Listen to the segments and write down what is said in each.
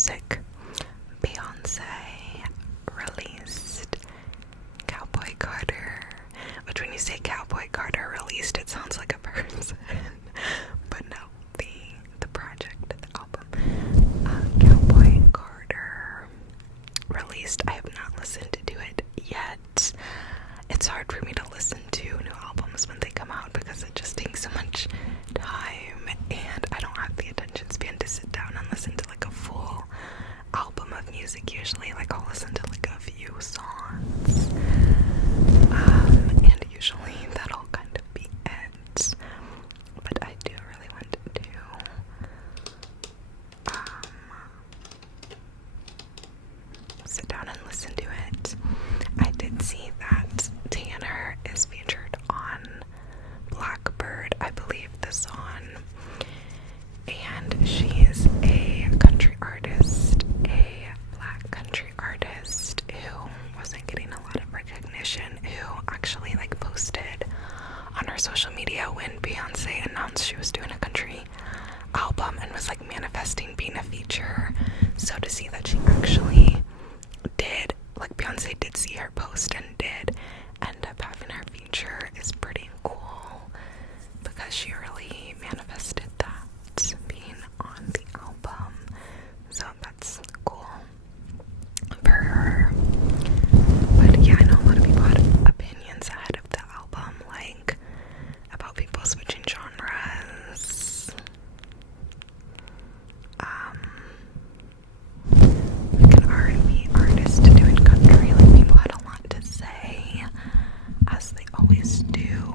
music. Beyonce released Cowboy Carter, which when you say Cowboy Carter released, it sounds like a person, but no, the project, the album, Cowboy Carter released. I have not listened to it yet. It's hard for me to listen to new albums when they come out because it just takes so much time, and I don't have the attention span to sit down and listen to like a full album of music. Usually, like, I'll listen to like a few songs, and usually that'll kind of be it. But I do really want to sit down and listen to it. I did see that Tanner is featured on Blackbird, I believe, this on, and she's a country artist, a black country artist who wasn't getting a lot of recognition, who actually like posted on her social media when Beyonce announced she was doing a country album and was like manifesting being a feature. So to see that she actually did, like, Beyonce did see her post and did end up having her feature is pretty cool, because she really manifested that being on the album. So that's cool for her. But yeah, I know a lot of people had opinions ahead of the album, like about people switching genres. Like an R&B artist doing country, like, people had a lot to say, as they always do,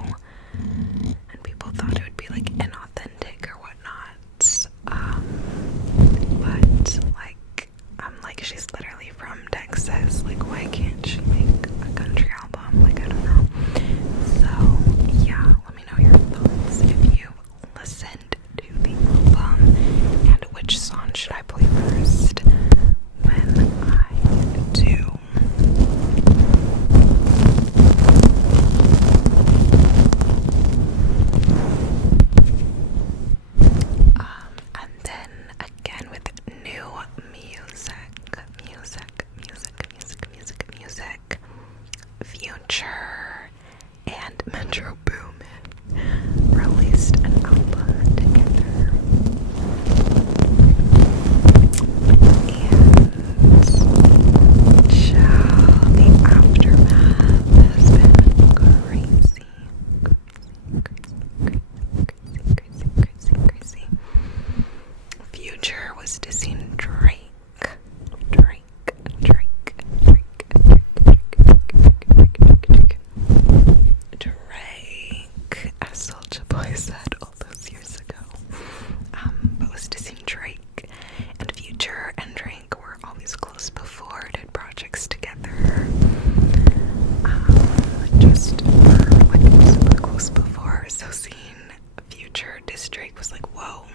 and people thought it would be like inauthentic or whatnot. But like, I'm like, she's literally from Texas, like, why can't she make a country album? Like, I don't know. So yeah, let me know your thoughts if you listened to the album, and which song should I play first when I do. And then again with new music, Future and Metro Boomin released an album together, and child, the aftermath has been crazy. Future was dissing Drake. Drake, as Soulja Boy said all those years ago, but was dissing Drake. And Future and Drake were always close before, did projects together. Just were like super close before. So seeing Future diss Drake was like, whoa.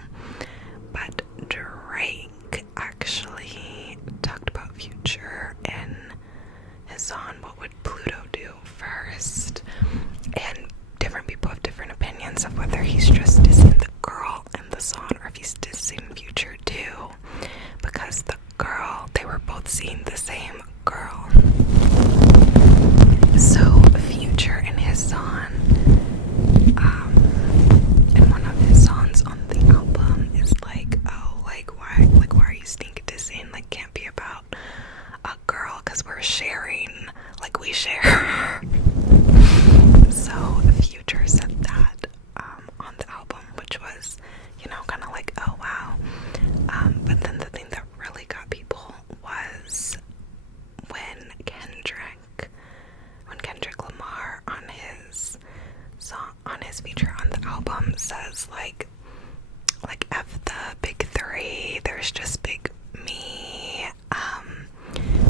But Drake actually talked about Future in his song What Would Pluto Do first, and different people have different opinions of whether he's just dissing the girl in the song or if he's dissing Future too, because the girl, they were both seeing the same girl. So Future in his song, and one of his songs on the album is like, oh, like why are you stink dissing? Like, can't be about a girl because we're sharing, like, we share. So Future said that on the album, which was, you know, kind of like, oh wow. But then the thing that really got people was when Kendrick Lamar on his song, on his feature on the album, says like F the big three, there's just big me,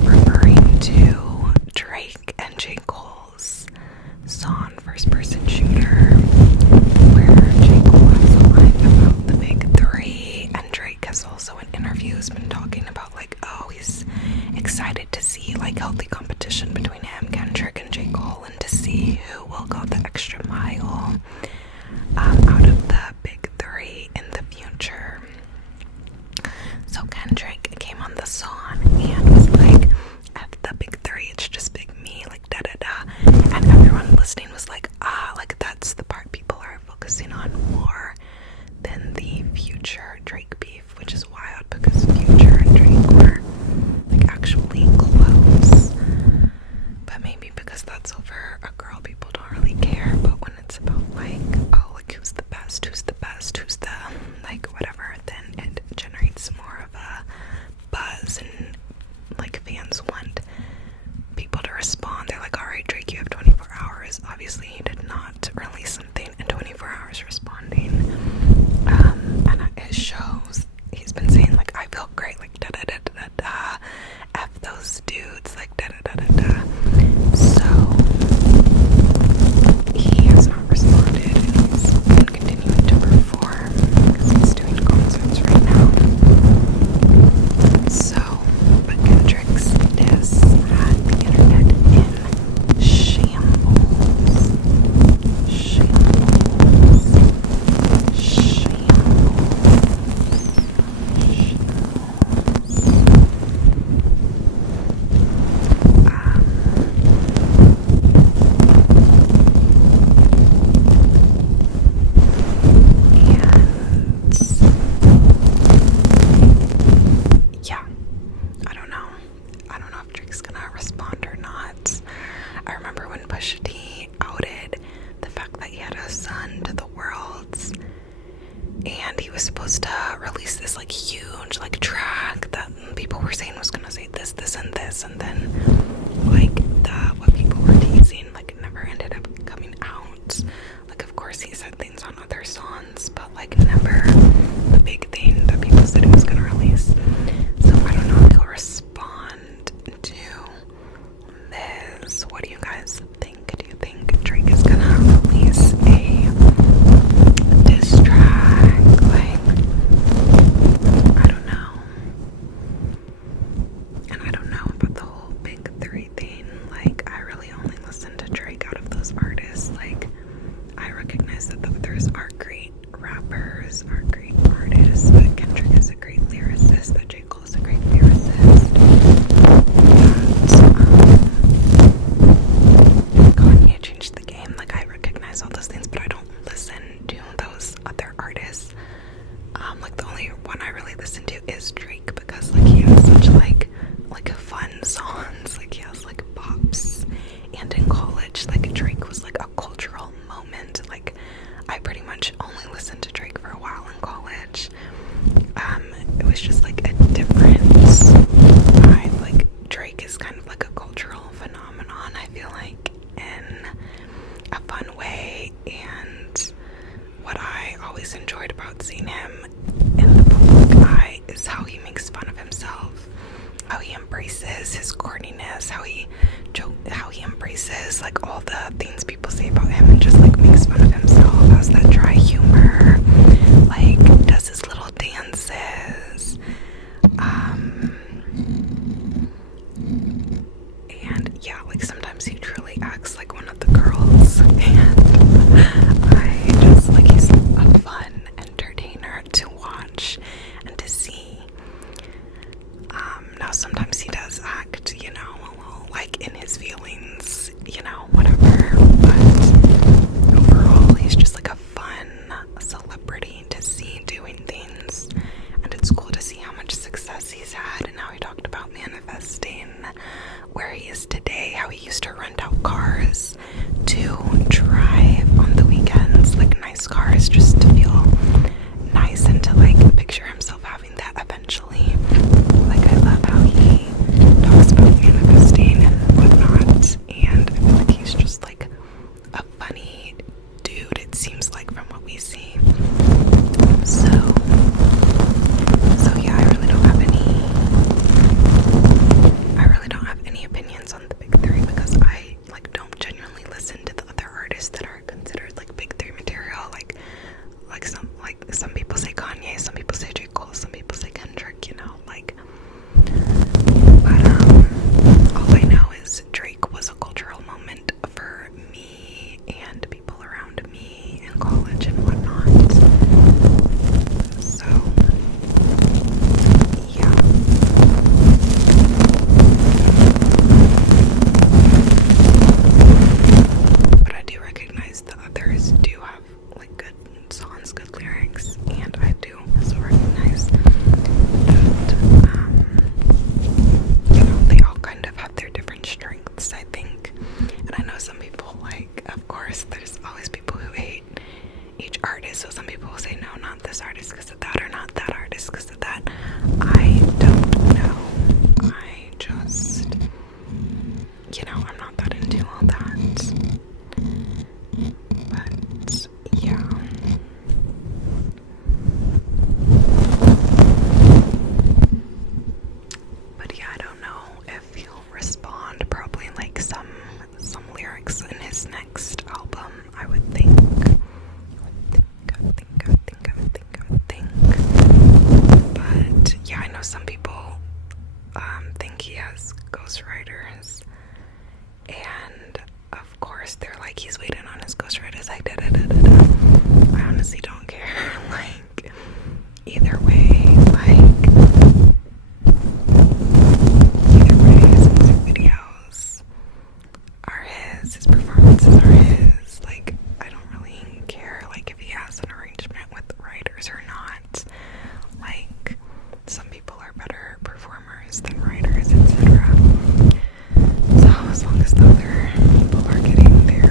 referring to Drake and J. Cole's song First Person Shooter, where J. Cole has a line about the big three, and Drake has also in interviews been talking about like, oh, he's excited to see like healthy competition between him, Kendrick, and J. Cole, and to see who will go the extra mile out of the big three in the future. So Kendrick came on that's over a girl, people don't really care. But when it's about like, oh, like who's the best, who's the like whatever, then it generates more of a buzz, and like fans want people to respond. They're like, alright, Drake, you have 24 hours. Obviously he did not release something in 24 hours responding. And it shows. He's been saying like, I feel great, like da da da da da, F those dudes, like da da da da da. So he has not responded, and he's been continuing to perform because he's doing concerts right now. So, but Kendrick's diss had the internet in shambles. Shambles. Yeah, I don't know if Drake's gonna respond or not. I remember when Pusha T outed the fact that he had a son to the world, and he was supposed to release this like huge like track that people were saying was gonna say this, this, and this, and then like what people were teasing like it never ended up coming out. Like of course he said things on other songs, but like never the big thing that people said he was gonna release. So I don't know if he'll respond to this. What do you guys think? Do you think Drake is gonna release a diss track? Like, I don't know. And I don't know about the whole big three thing. Like, I really only listen to Drake out of those artists. Like, I recognize that the others are great rappers, are great artists, but Kendrick is a great lyricist, that J. Cole is a great lyricist, that Kanye changed the game. Like, I recognize all those things, but I don't listen to those other artists. Like the only one I really listen to is Drake, because like he has such like fun songs, like he has like pops. And in college, like Drake was like a cultural moment. Like I pretty much only listened to Drake for a while in college. It was just like a different vibe. Like Drake is kind of like a cultural phenomenon, I feel like, in a fun way. And what I always enjoyed about seeing him in the public eye is how he makes fun of himself, how he embraces his corniness, how he embraces like all the things people say about him and just like makes fun of himself, has that dry humor, like does his little dances, and yeah, like sometimes he truly acts like one of the girls, and I just like he's a fun entertainer to watch and to see. Now sometimes he does act, you know, a little like in his feelings, you know, whatever, but overall he's just like a fun celebrity to see do So some people will say, no, not this artist because of that, or not that artist because of that. I don't know. I just, I'm not that into all that. But, yeah. But yeah, I don't know if he'll respond. Probably like some lyrics in his next album, I would think. But yeah, I know some people think he has ghostwriters, and of course they're like, he's waiting on his ghostwriters. Like, I honestly don't care. Like, either way, his music videos are his performances are his. Like, I don't really care, like, if he has an arrangement with writers or not. Like, some people are better performers than writers, etc. So as long as the other people are getting their,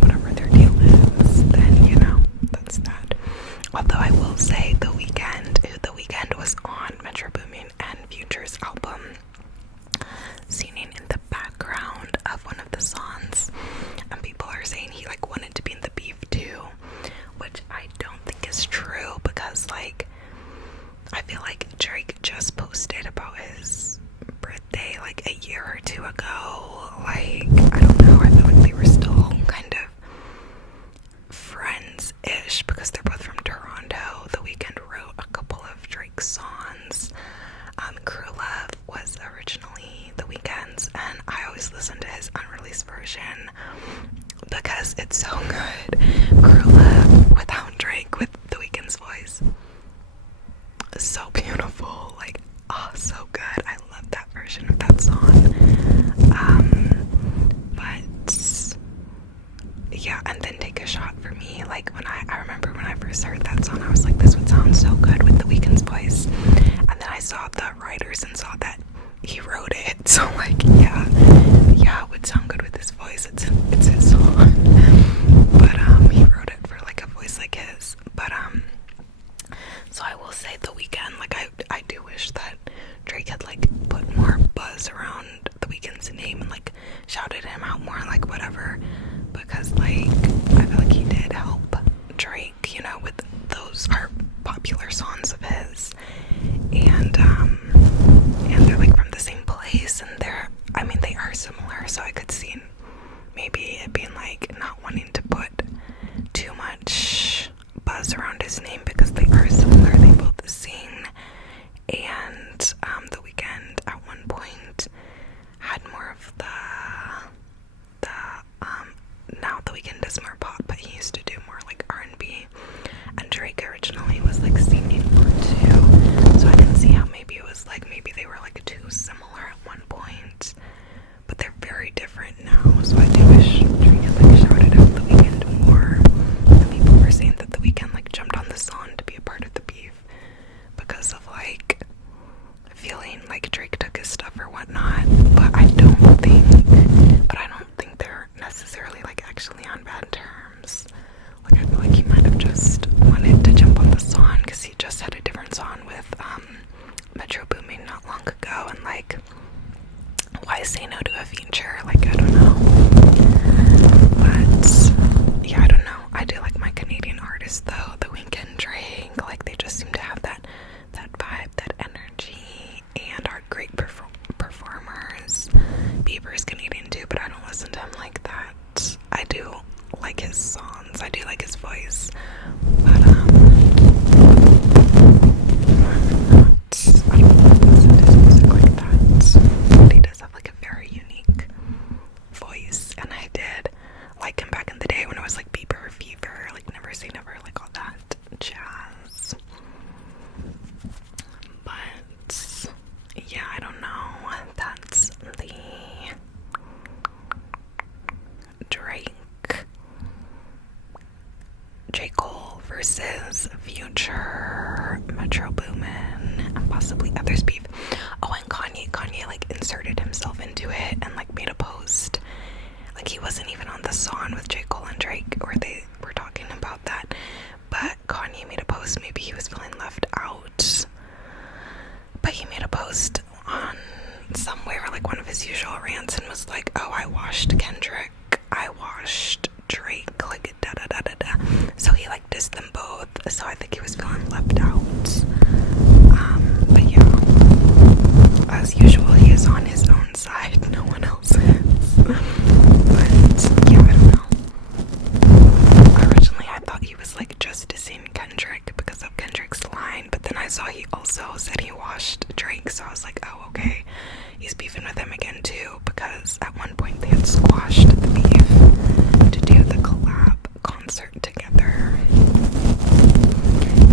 whatever their deal is, then, that's that. Although I will say The Weeknd was on Metro Boomin and Future's album, singing in the background of one of the songs, and people are saying he like wanted to be in the beef too, which I don't think is true, because like I feel like Drake just posted about his birthday like a year or two ago. Like, I don't know, I feel like they were still kind of friends-ish because they're both from Toronto. The Weeknd wrote a couple of Drake's songs. Crew Love was originally The Weeknd's, and I always listen to his unreleased version because it's so good. Crew Love without Drake, with The Weeknd's voice, so beautiful. Like, so good. I love that version of that song. But yeah, and then Take a Shot for me, like when I remember when I first heard that song, I was like, this would sound so good with The Weeknd's voice. And then I saw the writers and saw that he wrote it, so like, yeah, it would sound good with his voice. It's his song, but he wrote it for like a voice like his. But so I will say The Weeknd, like I do wish that Drake had like put more buzz around The Weeknd's name and like shouted him out more, like whatever, because like I feel like he did help Drake, with those are popular songs of his, and they're like from the same place, and they are similar, so I could see maybe it being like not wanting to put too much buzz around his name because they are similar, they both sing, and The Weeknd at one point had more of the now The Weeknd does more pop, but he used to do more like R&B, and Drake originally was like singing more too, so I can see how maybe it was like, maybe they were like too similar at one point, but they're very different now, so I do wish Drake had like shouted out The Weeknd more. And people were saying that The Weeknd like jumped on the song to be a part of the beef because of like feeling like Drake took his stuff or whatnot, but I don't think they're necessarily like actually on bad terms. Like, I feel like he might have just wanted to jump on the song because he just had a different song with Metro Boomin not long ago, and like, why say no to a feature? Like, I don't know. But yeah, I don't know. I do like my Canadian artists though, the Weeknd, Drake, like they just seem to have that vibe, that energy, and are great performers. Bieber's Canadian too, but I don't listen to him like that. I do like his songs, I do like his voice, but I don't listen to his music like that. But he does have like a very unique voice, and I did like him back in the day when it was like Bieber Fever, like Never Say Never, like all that jazz. But yeah, I don't know. That's the Drake, J. Cole versus Future, Metro Boomin, and possibly others beef. Oh, and Kanye like inserted himself into it and like made a post. Like, he wasn't even on the song with J. Cole and Drake where they were talking washed Kendrick, I washed Drake, like da da da da da. So he like dissed them both. So I think he was feeling left out. But yeah, as usual, he is on his own side. No one else is. But yeah, I don't know. Originally, I thought he was like just dissing Kendrick because of Kendrick's line, but then I saw he also said he washed Drake. So I was like, oh, okay, he's beefing with him again too, because at one point they had squashed the beef to do the collab concert together.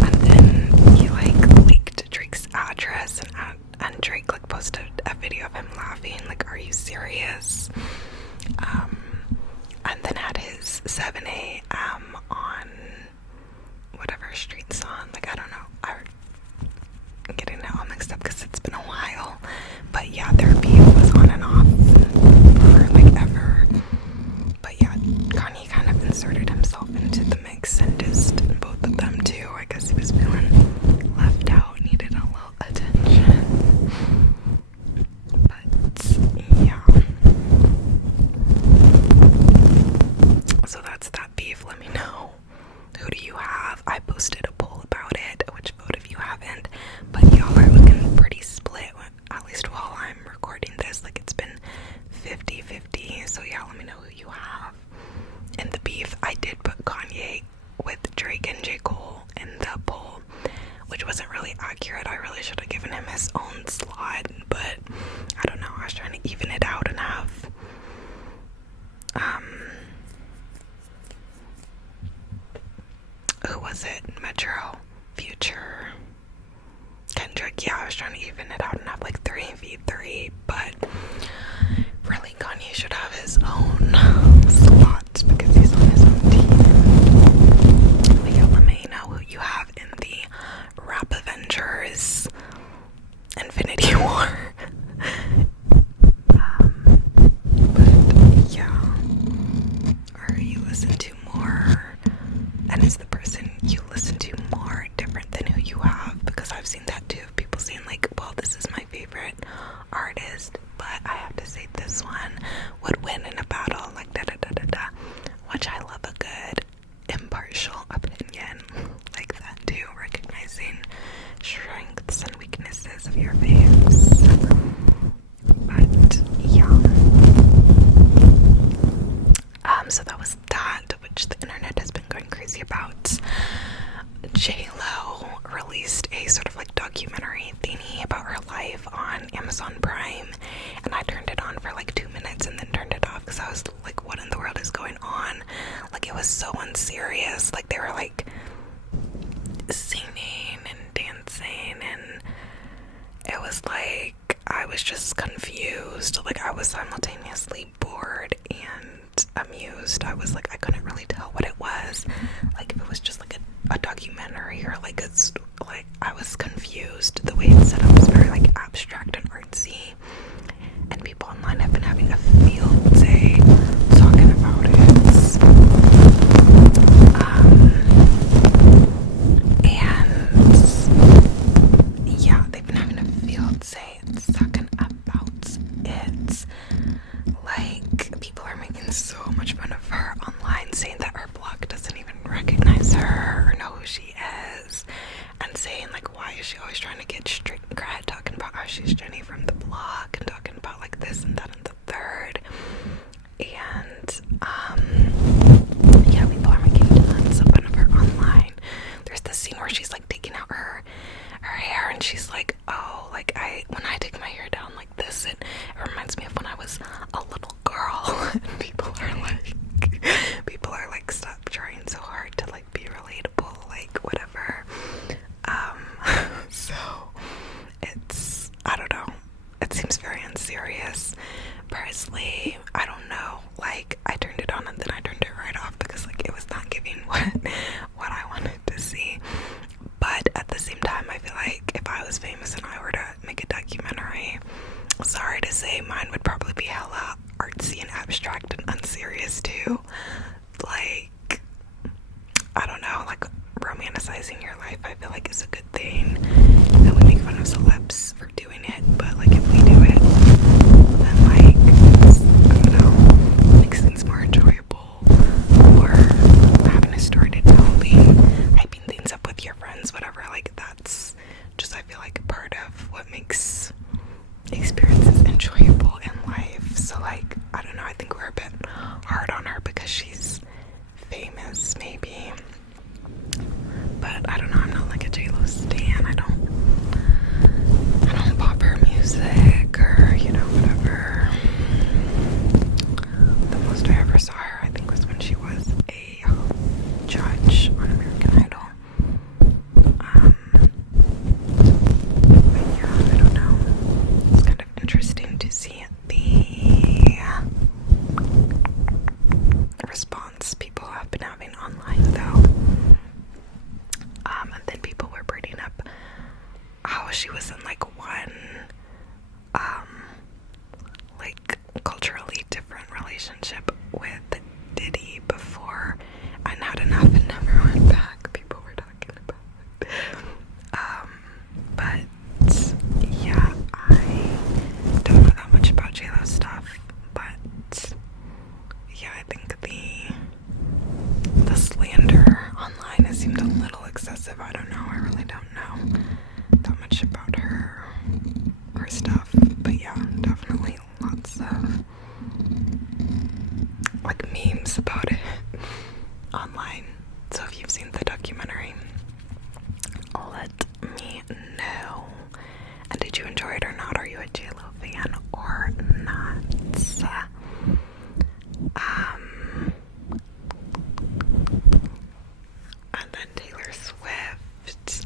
And then he like leaked Drake's address, and Drake like posted a video of him laughing, like, are you serious? And then had his 7 a.m. on whatever street song, like, I don't know, I'm getting it all mixed up because it's been a while. But yeah, their beef was on and off for like ever. But yeah, Kanye kind of inserted himself into the mix and dissed both of them too. I guess he was feeling left out, needed a little attention. But yeah. So that's that beef. Let me know. Who do you have? I posted a poll about it, which vote if you haven't. But y'all are looking pretty split, at least while I'm recording this. Like, it's been 50-50. So yeah, let me know who you have in the beef. I did put Kanye with Drake and J. Cole in the poll, which wasn't really accurate. I really should have given him his own slot, but I don't know. I was trying to even it out and have who was it? Metro, Future, Kendrick. Yeah, I was trying to even it out and have like 3v3, but really Kanye should have his own slots because he's on his own team. But yeah, let me know who you have in the Rap Avengers Infinity War. But yeah, or you listen to more, and is the person you listen to more different than who you have? Because I've seen that too, people saying like, well, this is my favorite artist, but I have to say this one would win in a battle, like da da da da da, which I love a good impartial opinion like that too, recognizing strengths and weaknesses of your faves. But yeah, so that was that, which the internet has been going crazy about. J-Lo released a sort of like documentary thingy about her life on Amazon Prime, and I turned it on for like 2 minutes and then turned it off because I was like, what in the world is going on? Like, it was so unserious. Like, they were like singing and dancing, and it was like, I was just confused. Like, I was simultaneously bored and amused. I was like, I couldn't really tell what it was. Like, if it was just like a documentary or like like, I was confused. The way it's set up is very like abstract and artsy, and people online have been having a field day talking about it. And yeah, they've been having a field day talking about it. Like, people are making so much fun of her online, saying that her blog doesn't even recognize her or know who she is, and saying like, why is she always trying to get street cred, talking about how she's Jenny from the block and talking about like this and that and the third. And yeah, people are making tons of fun of her online. There's this scene where she's like taking out her hair, and she's like, oh, like, when I take my hair down like this, it reminds me of when I was a little girl. And people are like, stop trying so hard to like be relatable, like, whatever. So it's, I don't know, it seems very unserious. Personally, I don't know, like, I turned it on and then I turned it right off because like it was not giving what I wanted to see. But at the same time, I feel like if I was famous and I were to make a documentary, sorry to say, mine would probably be hella artsy and abstract and unserious too. Like, I don't know, like, romanticizing your life, I feel like, is a good thing, and we make fun of celebs for doing it, but like, if we do it, then like, I'm like, I don't know, I think we're a bit hard on her because she's famous, maybe. But I don't know, I'm not like a J-Lo stan. I don't pop her music or, you know, whatever. The most I ever saw her, I think, was when she was a judge on American Idol. But yeah, I don't know. It's kind of interesting to see the response people have been having online, though. And then people were bringing up how she was in like one like culturally different relationship with Diddy before and had enough and never went back. People were talking about it. But yeah, I don't know that much about J-Lo stuff, but yeah, I think the slander online has seemed a little excessive. I don't know, I really don't know that much about her stuff, but yeah, definitely lots of like memes about it online. So if you've seen the documentary, let me know. And did you enjoy it or not? Are you a J-Lo fan or not? And then Taylor Swift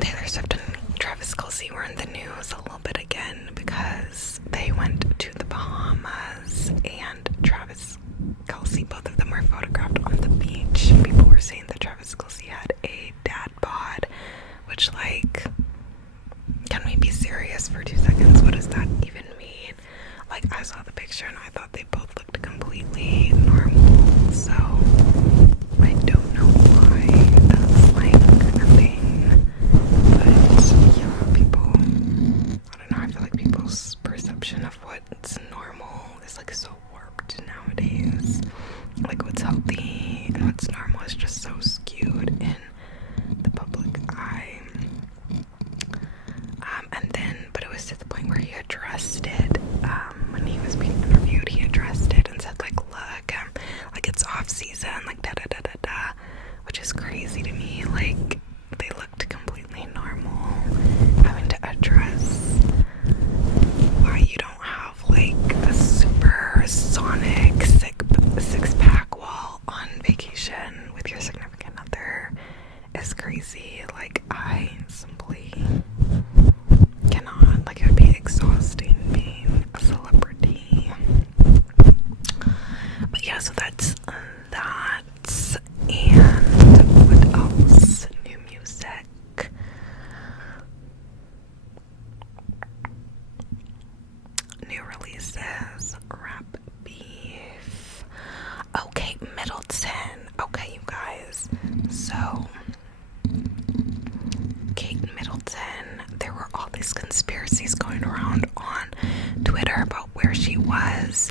and Travis Kelce were in the news a little bit again because they went to the Bahamas, and Travis Kelce, both of them were photographed on the beach. People were saying that Travis Kelce had a dad bod, which, like, can we be serious for 2 seconds? What does that even mean? Like, I saw the picture and I thought they both looked completely normal, so I don't know why that's like a thing. But yeah, people, I don't know, I feel like people's perception of what's normal is like so warped nowadays. Like what's healthy and what's normal is just so skewed in the public eye. And then, but it was to the point where he addressed it, when he was being interviewed, he addressed it and said like, look, like it's off season, like da da da da da, which is crazy to me. Like, they looked completely normal, having to address why you don't have like a super sonic six-pack while on vacation with your significant other is crazy. Like, I simply cannot. Like, it would be exhausting being a celebrity. But yeah, so that's that. And what else? New music. New releases. Rap beef. Okay, Middleton. Okay, you guys. So, Kate Middleton, there were all these conspiracies going around on Twitter about where she was.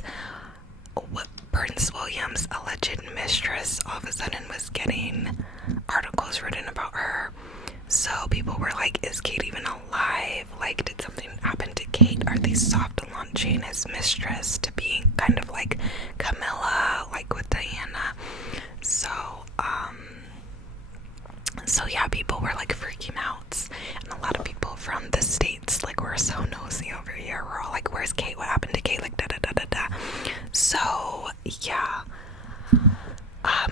What Prince William's alleged mistress all of a sudden was getting articles written about her. So people were like, is Kate even alive? Like, did something happen to Kate? Are they soft launching his mistress to being kind of like Camilla, like with Diana? So yeah, people were like freaking out, and a lot of people from the States like were so nosy over here. We're all like, where's Kate? What happened to Kate? Like da da da da da. So yeah.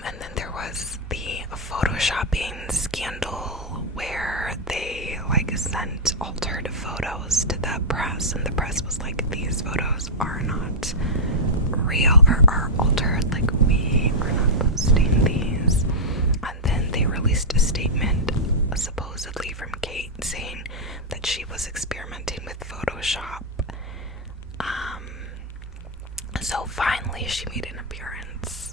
And then there was the photoshopping scandal where they like sent altered photos to the press, and the press was like, these photos are not real or are altered, like we are not posting these. And then they released a statement supposedly from Kate saying that she was experimenting with Photoshop. So finally she made an appearance,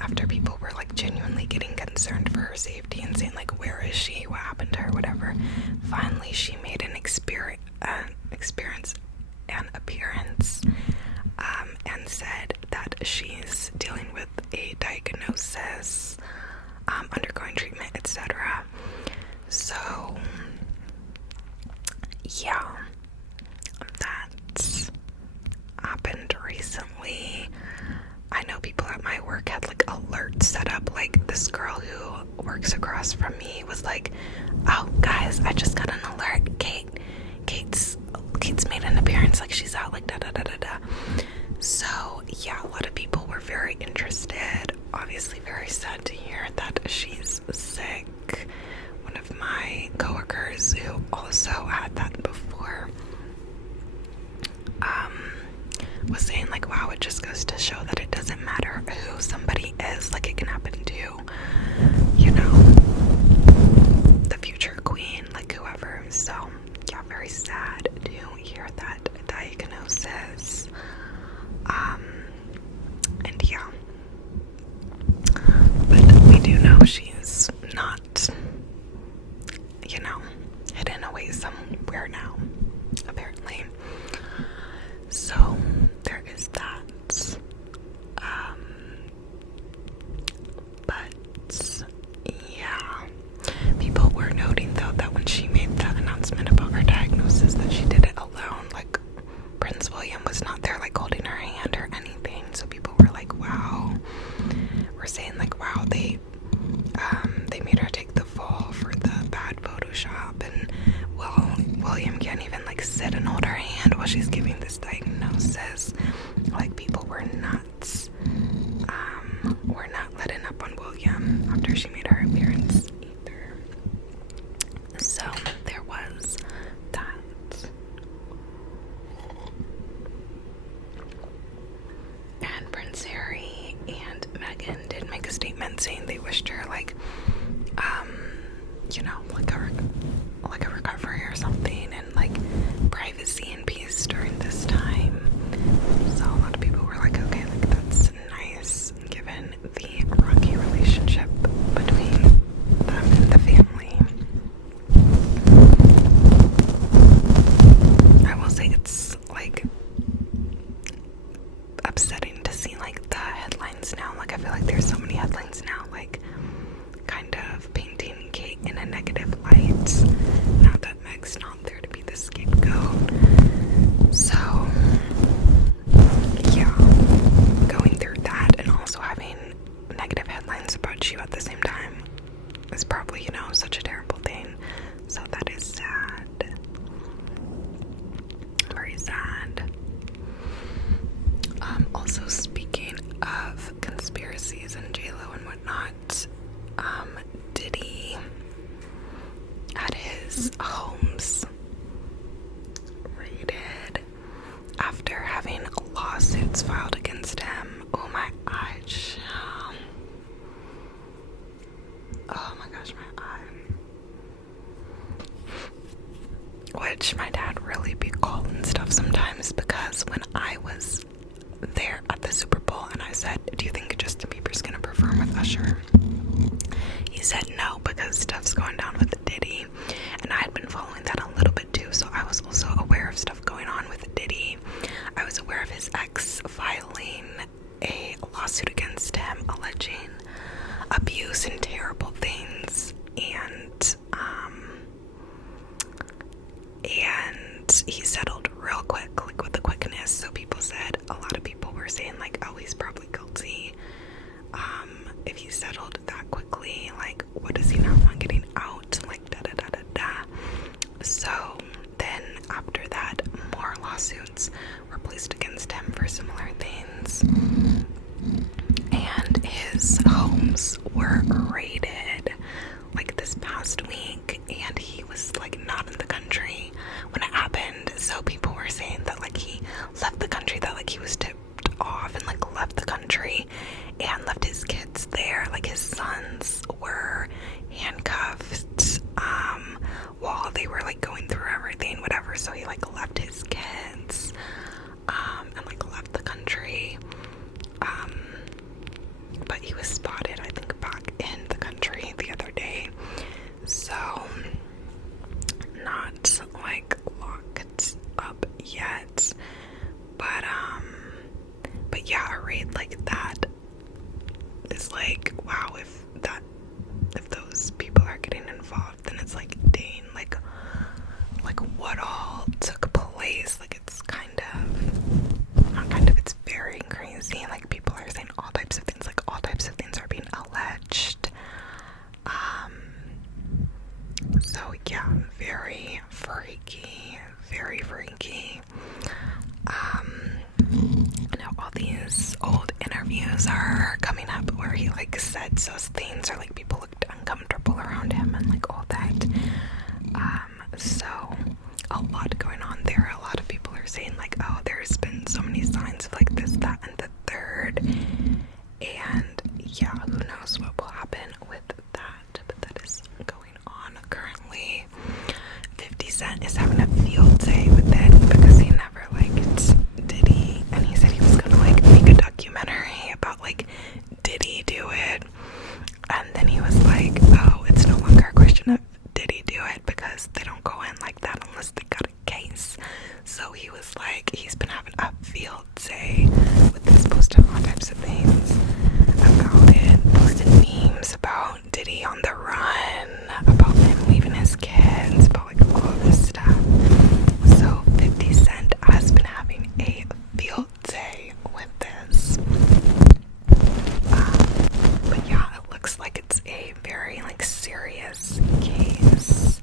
after people were like genuinely getting concerned for her safety and saying like, where is she, what happened to her, whatever. Finally she made an appearance, and said that she's dealing with a diagnosis, undergoing treatment, etc. So yeah, that's recently, I know people at my work had like alerts set up. Like this girl who works across from me was like, oh guys, I just got an alert. Kate's made an appearance, like she's out, like da da da da da. So yeah, a lot of people were very interested. Obviously very sad to hear that she's sick. One of my coworkers who also had that before was saying like, wow, it just goes to show that it doesn't matter who somebody is, like it can happen to, you know, the future queen, like whoever. So yeah, very sad to hear that diagnosis. And yeah, but we do know she's not, you know, hidden away somewhere now, apparently. So there is that. But yeah, people were noting though that when she made that announcement about her diagnosis, that she did it alone. Like Prince William was not there, like holding her hand or anything. So people were like, wow. We're saying like, wow, they made her take the fall for the bad Photoshop, and well, William can't even like sit and hold her hand while she's giving this diagnosis. Like people were nuts. We're not letting up on William after she made her appearance either. So there was that. And Prince Harry and Meghan did make a statement saying they wished her like, you know, like a recovery or something, and like privacy and peace during this time. So a lot of people were like, okay, like that's nice given the rocky relationship between them and the family. I will say it's like upsetting to see like the headlines now. Like I feel like there's so many headlines now, like kind of painting Kate in a negative light now that Meg's not there to be the scapegoat. So yeah, going through that and also having negative headlines about you at the same time is probably, you know, such a terrible thing. So that is sad. Very sad. Also speaking of conspiracies and J-Lo and whatnot, Diddy had his homes raided after having lawsuits filed against him. Oh my gosh. Oh my gosh, my eye. Which my dad really be calling stuff sometimes, because when I was there at the Super Bowl and I said, do you think Justin Bieber's gonna perform with Usher? He said no, because stuff's going down with Diddy, and I had been following that a little bit too, so I was also aware of stuff going on with Diddy. I was aware of his ex filing a lawsuit against him alleging abuse and terrible things, and he settled real quick, like with the quickness. So people said, a lot of people were saying like, oh, he's probably guilty. If he settled that quickly, like what does he not want getting out, like da da da da da. So then after that, more lawsuits were placed against him for similar things, and his homes were raided like this past week, and he was like not in the country when it happened. So people were saying that like he left the country, that like he was tipped off and like left the country and left his kids there. Like his sons were handcuffed while they were like going through everything, whatever. So he like left his kids and like left the country. But he was spotted, I think, back in the country the other day. So not like locked up yet, but yeah, a raid like that is like, wow, if those people are getting involved, then it's like, dang, like what all took place. Like it's kind of, not kind of, it's very he like said sus things, or like people looked uncomfortable around him and like all that. So a lot going on there. A lot of people are saying like, oh, there's been so many signs of like this, that, and the third. And yeah, who knows what will happen with that, but that is going on currently. 50 Cent is having a field day with it because he never liked Diddy, and he said he was gonna like make a documentary about like Diddy do it, and then he was like, oh, it's no longer a question of Diddy do it because they don't go in like that unless they got a case. So he was like, he's been having a field day with this, posting all types of things about it, posting memes about Diddy on the run, about him leaving his kids, about like all this stuff. So 50 Cent has been having a field day with this. But yeah, it looks like it's a very like serious case.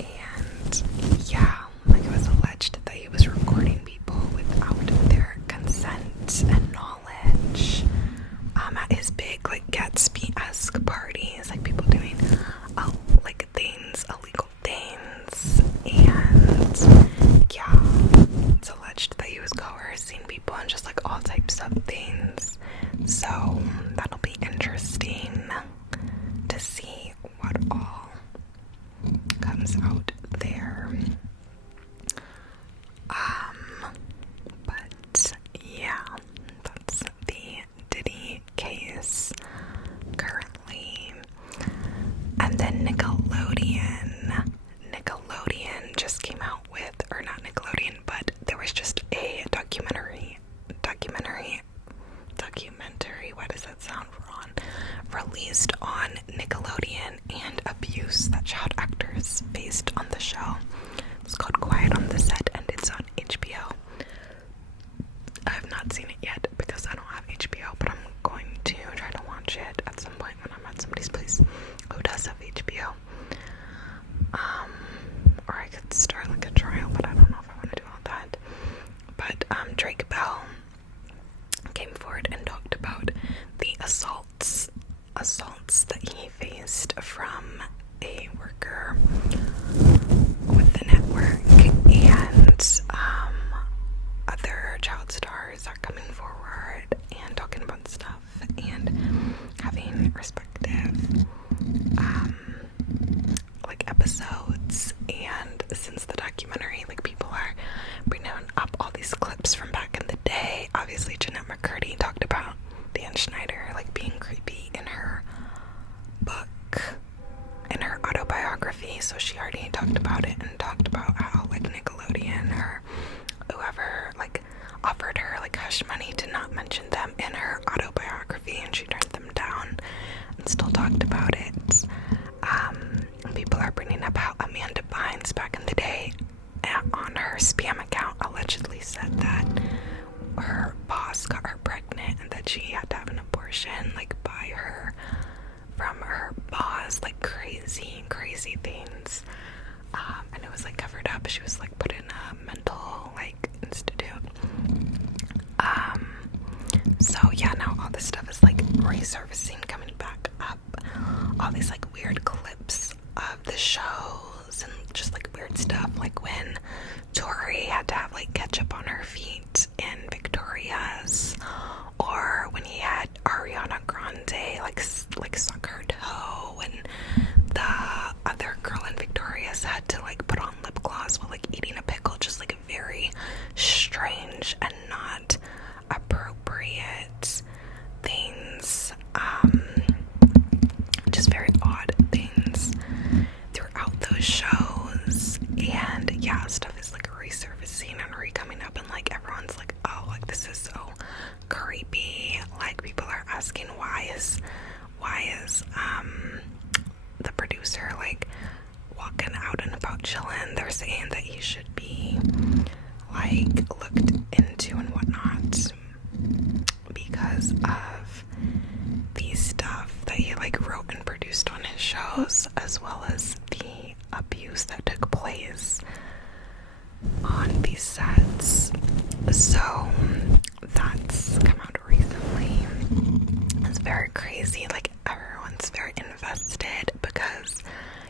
And yeah, like it was alleged that he was recording people without their consent and knowledge at his big like Gatsby-esque parties, like people doing like things, illegal things, and yeah, it's alleged that he was coercing people and just like all types of things. So that'll be interesting to see what all comes out there. But yeah, that's the Diddy case currently. And then Nickelodeon just came out with, or not Nickelodeon, but there was just a documentary, why does that sound wrong? Released on Nickelodeon, and abuse that child actors faced on the show. It's called Quiet on the Set, and it's on HBO. I have not seen it yet because I don't have HBO, but I'm going to try to watch it at some point when I'm at somebody's place who does have HBO. Or I could start like a trial, but I don't know if I want to do all that. But Drake Bell came forward and talked about the assaults that he faced from a worker with the network, and other child stars are coming forward and talking about stuff and having respective like episodes. And since the documentary, like people are bringing up all these clips from back in the day. Obviously Jeanette McCurdy talked about Dan Schneider like being creepy in her book, in her autobiography, so she already talked about it and talked about how like Nickelodeon or whoever like offered her like hush money to not mention them in her autobiography, and she turned them down and still talked about it. People are bringing up how Amanda Bynes back in the day on her spam account allegedly said that her boss got her pregnant and that she had to have an abortion like by her, from her boss, like crazy things. And it was like covered up. She was like put in a mental like institute. So yeah, now all this stuff is like resurfacing, coming back up. All these like weird clips of the shows and just like weird stuff, like when Tori had to have like ketchup on her feet in Victoria's, or when he had Ariana Grande like suck her toe, and the other girl in Victoria's had to like put on lip gloss while like eating a pickle. Just like very strange and not appropriate things, just very odd things throughout those shows. And yeah, stuff is like resurfacing and coming up, and like everyone's like, oh, like this is so creepy. Like people are asking why is the producer like walking out and about chilling. They're saying that he should be like looked into and whatnot because of the stuff that he like wrote and produced on his shows, as well as the abuse that took place on these sets. So that's come out recently. It's very crazy. Like, everyone's very invested because,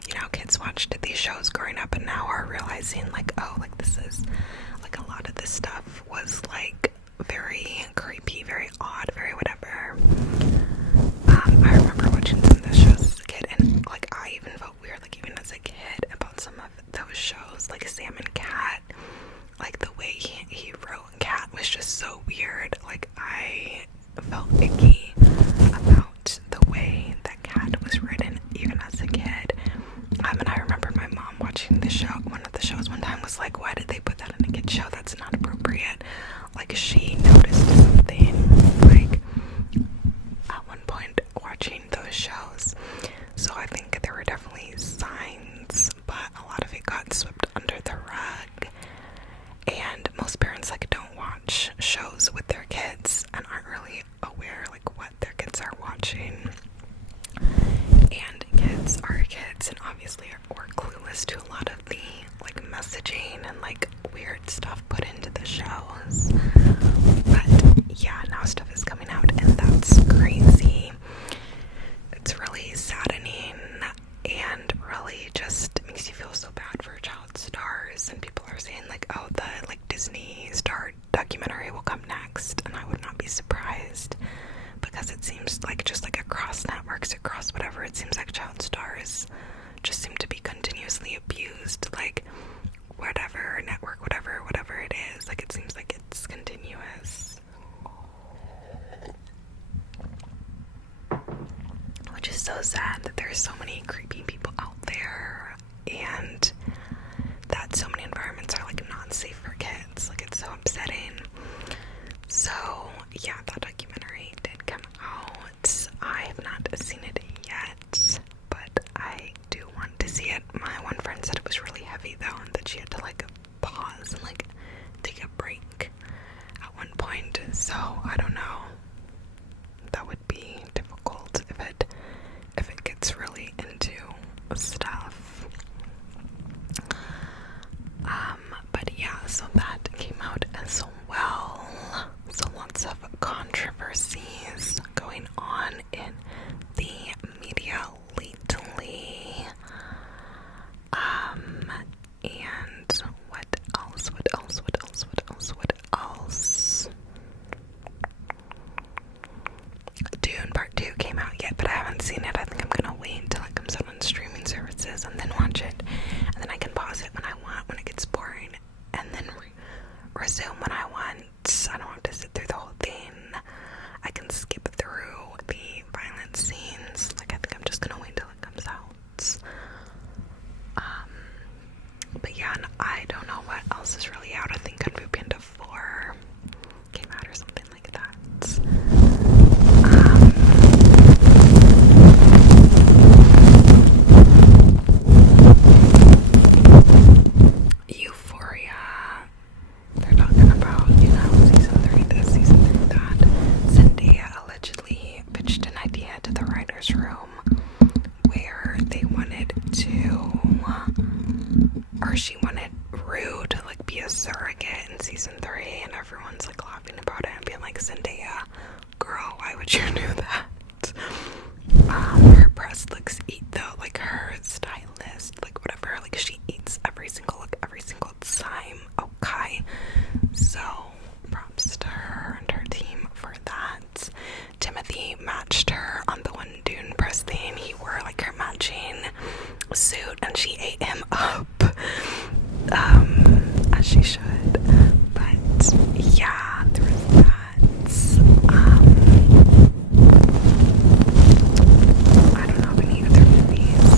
you know, kids watched these shows growing up and now are realizing, like, oh, like, this is, like, a lot of this stuff was, like, very creepy, very odd, very whatever. I remember watching some of those shows as a kid, and, like, I even felt weird, like, even as a kid, about some of those shows, like Sam and Cat. Like, the way he wrote Cat was just so weird. Like, I felt icky about the way that Cat was written, even as a kid. And I remember my mom watching the show, one of the shows one time, was like, why did they put that in a kid's show? That's not appropriate. Like, she noticed something, like, at one point watching those shows. So I think there were definitely signs, but a lot of it got swept under the rug. And most parents, like, don't watch shows with their kids and aren't really aware, like, what their kids are watching. And kids are kids, and obviously are clueless to a lot of the, like, messaging and, like, weird stuff put into the shows. But yeah, now stuff is coming out, and that's crazy. It's really saddening, and really just makes you feel so bad for child stars. And people are saying, like, oh, the, like, Disney star documentary will come next, and I would not be surprised, because it seems like, just like across networks, across whatever, it seems like child stars just seem to be continuously abused. Like, whatever network, whatever it is, like, it seems like it's continuous, which is so sad that there's so many creepy people out there, and that so many environments are, like, not safe for kids. Like, it's so upsetting. So yeah, that documentary did come out. I have not seen it yet, but I do want to see it. My one friend said it was really heavy though, and that she had to, like, pause and, like, take a break at one point. So I don't know. That would be difficult if it gets really into stuff. But yeah, so that came out as well. So lots of controversies going on in the media lately. And what else? Dune Part 2 came out yet, but I haven't seen it. I think I'm gonna wait until it comes out on streaming services and then watch it. And then I can pause it when I want, when it gets boring, and then resume when I want. I don't have to sit through the whole thing. I can skip through the violent scenes. Like, I think I'm just gonna wait till it comes out. But yeah, and I don't know what else is really out. I think Kung Fu Panda 4 came out or something like that. Euphoria. They're talking about, you know, season 3 this, season 3 that. Zendaya allegedly pitched an idea to the writer's room where they wanted to, or she wanted Rue to, like, be a surrogate in season 3, and everyone's, like, laughing about it and being like, Zendaya, girl, why would you do that? Her breast looks eat though, like, her stylist, like, whatever, like, she eats every single time. Okay, so props to her and her team for that. Timothy matched her on the one Dune press thing. He wore, like, her matching suit, and she ate him up, as she should. But yeah, there was that. I don't know if any other movies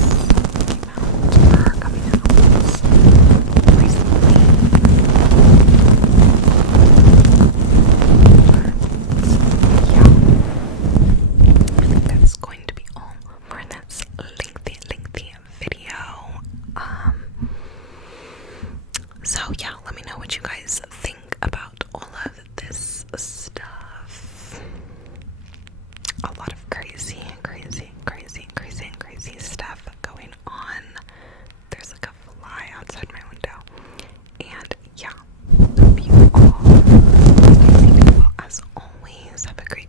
came out or are coming out recently. But yeah, I think that's going to be all for this lengthy video. So yeah, let me know what you guys guys have a great